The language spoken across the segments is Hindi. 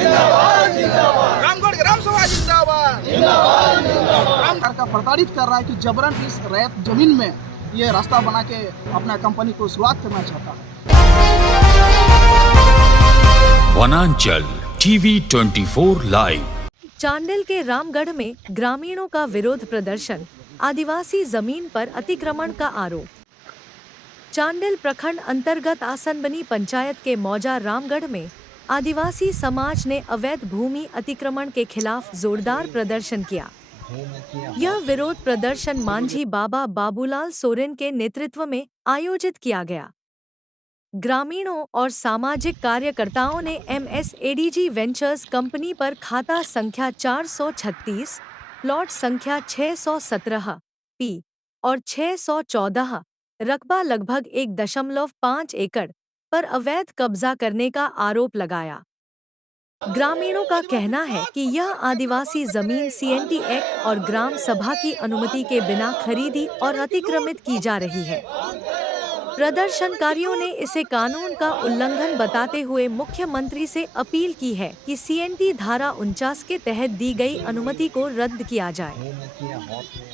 रामगढ़ ग्राम सभा जिंदाबाद। सरकार का प्रताड़ित कर रहा है कि जबरन इस रैयत जमीन में ये रास्ता बना के अपना कंपनी को शुरुआत करना चाहता है। वनांचल टीवी 24 लाइव। चांडिल के रामगढ़ में ग्रामीणों का विरोध प्रदर्शन, आदिवासी जमीन पर अतिक्रमण का आरोप। चांडिल प्रखंड अंतर्गत आसनबनी पंचायत के मौजा रामगढ़ में आदिवासी समाज ने अवैध भूमि अतिक्रमण के खिलाफ जोरदार प्रदर्शन किया। यह विरोध प्रदर्शन मांझी बाबा बाबूलाल सोरेन के नेतृत्व में आयोजित किया गया। ग्रामीणों और सामाजिक कार्यकर्ताओं ने MSADG वेंचर्स कंपनी पर खाता संख्या 436, प्लॉट संख्या 617 P और 614, रकबा लगभग 1.5 एकड़ पर अवैध कब्जा करने का आरोप लगाया। ग्रामीणों का कहना है कि यह आदिवासी जमीन CNT एक्ट और ग्राम सभा की अनुमति के बिना खरीदी और अतिक्रमित की जा रही है। प्रदर्शनकारियों ने इसे कानून का उल्लंघन बताते हुए मुख्यमंत्री से अपील की है कि CNT धारा 49 के तहत दी गई अनुमति को रद्द किया जाए।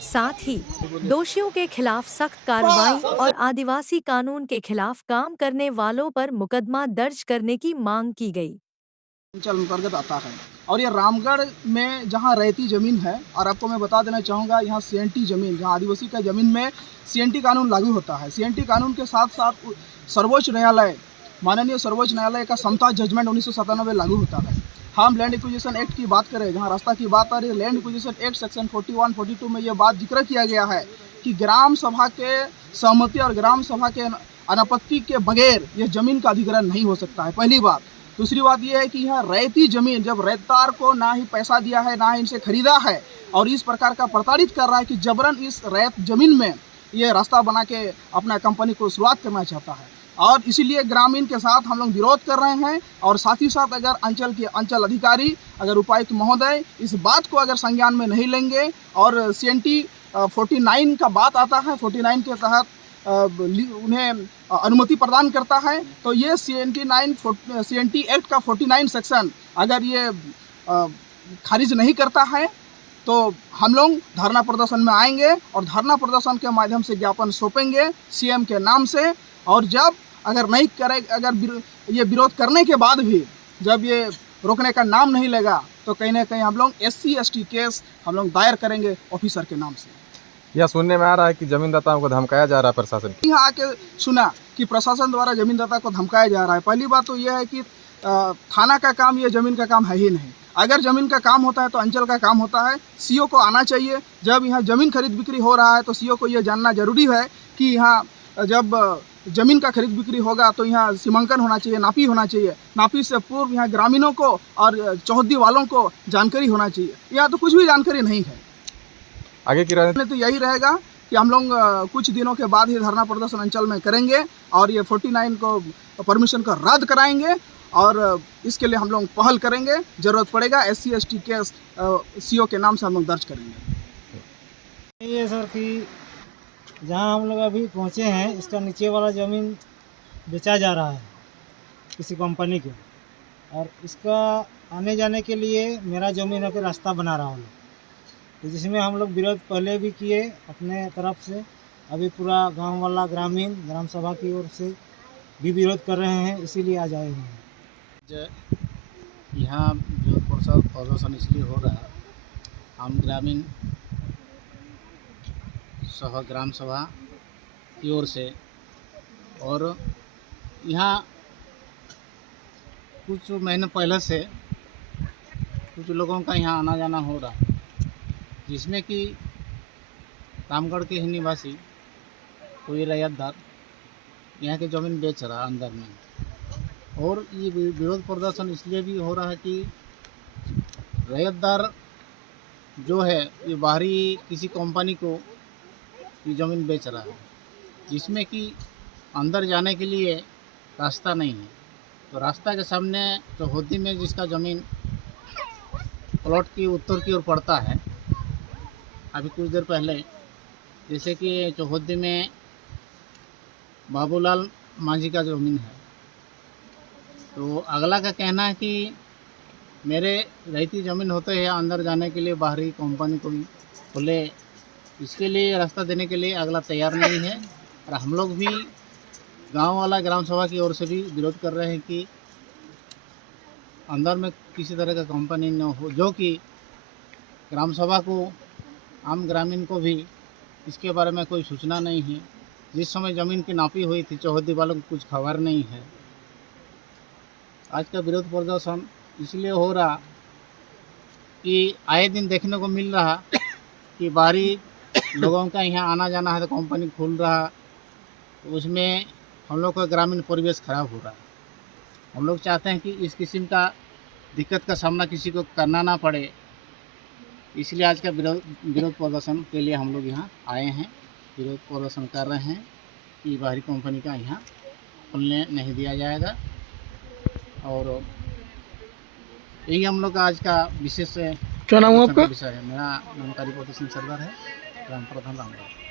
साथ ही दोषियों के खिलाफ सख्त कार्रवाई और आदिवासी कानून के खिलाफ काम करने वालों पर मुकदमा दर्ज करने की मांग की गई। अंचल अंतर्गत आता है और ये रामगढ़ में जहाँ रैयती ज़मीन है, और आपको मैं बता देना चाहूँगा यहाँ CNT ज़मीन, जहाँ आदिवासी का ज़मीन में CNT कानून लागू होता है। CNT कानून के साथ साथ सर्वोच्च न्यायालय, माननीय सर्वोच्च न्यायालय का समता जजमेंट 1997 लागू होता है। हम लैंड एक्विजिशन एक्ट की बात करें, जहाँ रास्ता की बात आ रही है, लैंड एक्विजिशन एक्ट सेक्शन 41, 42 में ये बात जिक्र किया गया है कि ग्राम सभा के सहमति और ग्राम सभा के अनापत्ति के बगैर ये ज़मीन का अधिग्रहण नहीं हो सकता है, पहली बात। दूसरी बात यह है कि यहाँ रैयती ज़मीन, जब रैयतदार को ना ही पैसा दिया है ना ही इनसे खरीदा है और इस प्रकार का प्रताड़ित कर रहा है कि जबरन इस रैयत ज़मीन में ये रास्ता बना के अपना कंपनी को शुरुआत करना चाहता है, और इसीलिए ग्रामीण के साथ हम लोग विरोध कर रहे हैं। और साथ ही साथ अगर अंचल अधिकारी, अगर उपायुक्त महोदय इस बात को अगर संज्ञान में नहीं लेंगे और CNT 49 का बात आता है, 49 के तहत उन्हें अनुमति प्रदान करता है, तो ये CNT एक्ट का 49 सेक्शन अगर ये खारिज नहीं करता है तो हम लोग धरना प्रदर्शन में आएंगे और धरना प्रदर्शन के माध्यम से ज्ञापन सौंपेंगे CM के नाम से। और जब अगर नहीं करे, अगर ये विरोध करने के बाद भी जब ये रोकने का नाम नहीं लेगा तो कहीं ना कहीं हम लोग SC/ST केस हम लोग दायर करेंगे ऑफिसर के नाम से। यह सुनने में आ रहा है कि जमींदाताओं को धमकाया जा रहा है प्रशासन की। यहाँ आके सुना कि प्रशासन द्वारा जमींदाता को धमकाया जा रहा है। पहली बात तो यह है कि थाना का काम ये ज़मीन का काम है ही नहीं। अगर ज़मीन का काम होता है तो अंचल का काम होता है। CO को आना चाहिए। जब यहाँ ज़मीन खरीद बिक्री हो रहा है तो CO को ये जानना जरूरी है कि यहाँ जब ज़मीन का खरीद बिक्री होगा तो यहाँ सीमांकन होना चाहिए, नापी होना चाहिए। नापी से पूर्व यहाँ ग्रामीणों को और चौहद्दी वालों को जानकारी होना चाहिए। यहाँ तो कुछ भी जानकारी नहीं है। आगे की रणनीति तो यही रहेगा कि हम लोग कुछ दिनों के बाद ही धरना प्रदर्शन अंचल में करेंगे और ये 49 को परमिशन को रद्द कराएंगे और इसके लिए हम लोग पहल करेंगे। ज़रूरत पड़ेगा SC/ST केस CO के नाम से हम लोग दर्ज करेंगे। ये सर कि जहाँ हम लोग अभी पहुँचे हैं, इसका नीचे वाला ज़मीन बेचा जा रहा है किसी कंपनी को, और इसका आने जाने के लिए मेरा ज़मीन होकर रास्ता बना रहा हूँ, तो जिसमें हम लोग विरोध पहले भी किए अपने तरफ से। अभी पूरा गांव वाला ग्रामीण ग्राम सभा की ओर से भी विरोध कर रहे हैं, इसीलिए आज आए हैं। यहाँ विरोध प्रदर्शन इसलिए हो रहा है, हम ग्रामीण सह ग्राम सभा की ओर से, और यहाँ कुछ महीने पहले से कुछ लोगों का यहाँ आना जाना हो रहा है, जिसमें कि रामगढ़ के ही निवासी कोई रैयतदार यहाँ की ज़मीन बेच रहा है अंदर में। और ये विरोध प्रदर्शन इसलिए भी हो रहा है कि रैयतदार जो है ये बाहरी किसी कंपनी को ये ज़मीन बेच रहा है, जिसमें कि अंदर जाने के लिए रास्ता नहीं है। तो रास्ता के सामने चौहद्दी में जिसका ज़मीन प्लॉट की उत्तर की ओर पड़ता है, अभी कुछ देर पहले जैसे कि चौहद्दी में बाबूलाल मांझी का ज़मीन है, तो अगला का कहना है कि मेरे रहती ज़मीन होते हैं अंदर जाने के लिए बाहरी कंपनी कोई खोले, इसके लिए रास्ता देने के लिए अगला तैयार नहीं है। और हम लोग भी गांव वाला ग्राम सभा की ओर से भी विरोध कर रहे हैं कि अंदर में किसी तरह का कंपनी न हो, जो कि ग्राम सभा को, आम ग्रामीण को भी इसके बारे में कोई सूचना नहीं है। जिस समय ज़मीन की नापी हुई थी चौहद्दी वालों को कुछ खबर नहीं है। आज का विरोध प्रदर्शन इसलिए हो रहा कि आए दिन देखने को मिल रहा कि बाहरी लोगों का यहाँ आना जाना है तो कंपनी खुल रहा, तो उसमें हम लोग का ग्रामीण परिवेश खराब हो रहा है। हम लोग चाहते हैं कि इस किस्म का दिक्कत का सामना किसी को करना ना पड़े, इसलिए आज का विरोध प्रदर्शन के लिए हम लोग यहाँ आए हैं। विरोध प्रदर्शन कर रहे हैं कि बाहरी कंपनी का यहाँ खुलने नहीं दिया जाएगा। और यही हम लोग का आज का विशेष क्या नाम है आपका? विषय है। मेरा नाम कारीपति सिंह सरदार है, ग्राम प्रधान रामगढ़।